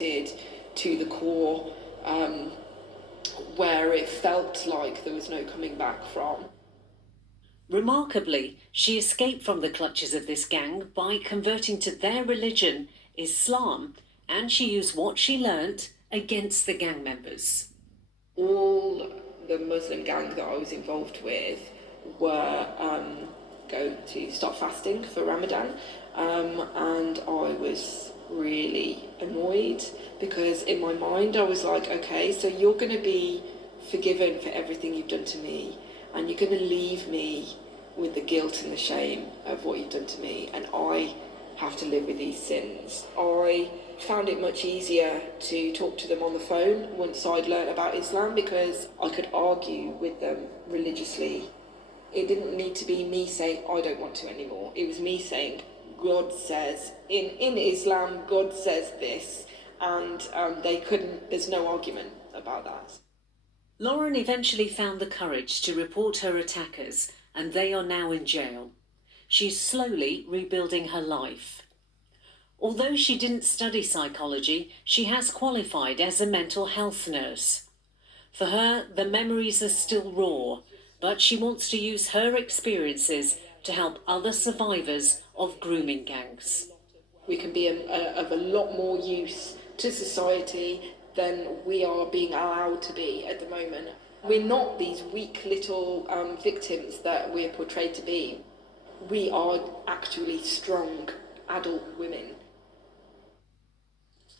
to the core, where it felt like there was no coming back from. Remarkably, she escaped from the clutches of this gang by converting to their religion, Islam, and she used what she learnt against the gang members. All the Muslim gang that I was involved with were going to start fasting for Ramadan, and I was really annoyed because in my mind I was like, okay, so you're going to be forgiven for everything you've done to me, and you're going to leave me with the guilt and the shame of what you've done to me, and I have to live with these sins. I found it much easier to talk to them on the phone once I'd learned about Islam, because I could argue with them religiously. It didn't need to be me saying I don't want to anymore. It was me saying God says, in Islam, God says this, and there's no argument about that. Lauren eventually found the courage to report her attackers, and they are now in jail. She's slowly rebuilding her life. Although she didn't study psychology, she has qualified as a mental health nurse. For her, the memories are still raw, but she wants to use her experiences to help other survivors of grooming gangs. We can be of a lot more use to society than we are being allowed to be at the moment. We're not these weak little victims that we're portrayed to be. We are actually strong adult women.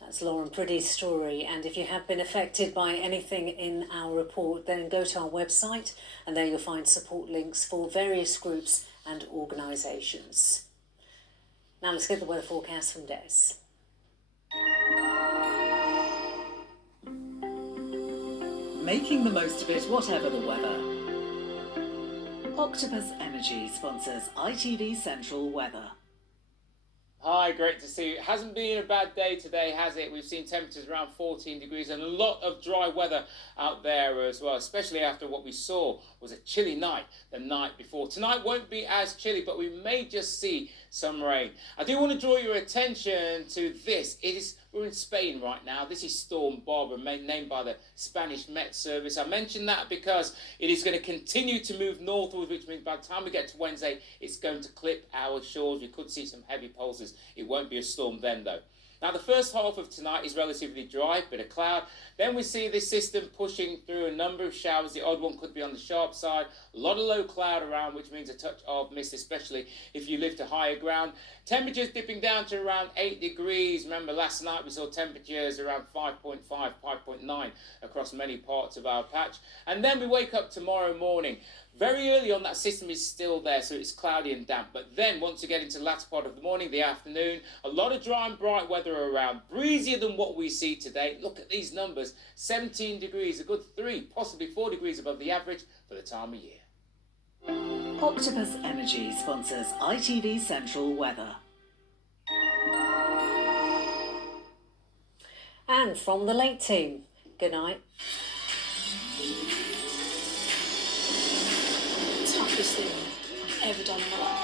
That's Lauren Priddy's story, and if you have been affected by anything in our report, then go to our website and there you'll find support links for various groups and organisations. Now let's get the weather forecast from Des. Making the most of it, whatever the weather. Octopus Energy sponsors ITV Central Weather. Hi, great to see you. It hasn't been a bad day today, has it? We've seen temperatures around 14 degrees and a lot of dry weather out there as well, especially after what we saw was a chilly night the night before. Tonight won't be as chilly, but we may just see some rain. I do want to draw your attention to this. We're in Spain right now. This is Storm Barbara, named by the Spanish Met Service. I mention that because it is going to continue to move northwards, which means by the time we get to Wednesday, it's going to clip our shores. We could see some heavy pulses. It won't be a storm then, though. Now, the first half of tonight is relatively dry, bit of cloud. Then we see this system pushing through a number of showers. The odd one could be on the sharp side. A lot of low cloud around, which means a touch of mist, especially if you live to higher ground. Temperatures dipping down to around 8 degrees. Remember, last night we saw temperatures around 5.5, 5.9 across many parts of our patch. And then we wake up tomorrow morning. Very early on, that system is still there, so it's cloudy and damp. But then, once you get into the latter part of the morning, the afternoon, a lot of dry and bright weather around. Breezier than what we see today. Look at these numbers. 17 degrees, a good 3, possibly 4 degrees above the average for the time of year. Octopus Energy sponsors ITV Central Weather. And from the Lake team, good night. Toughest thing I've ever done in my life.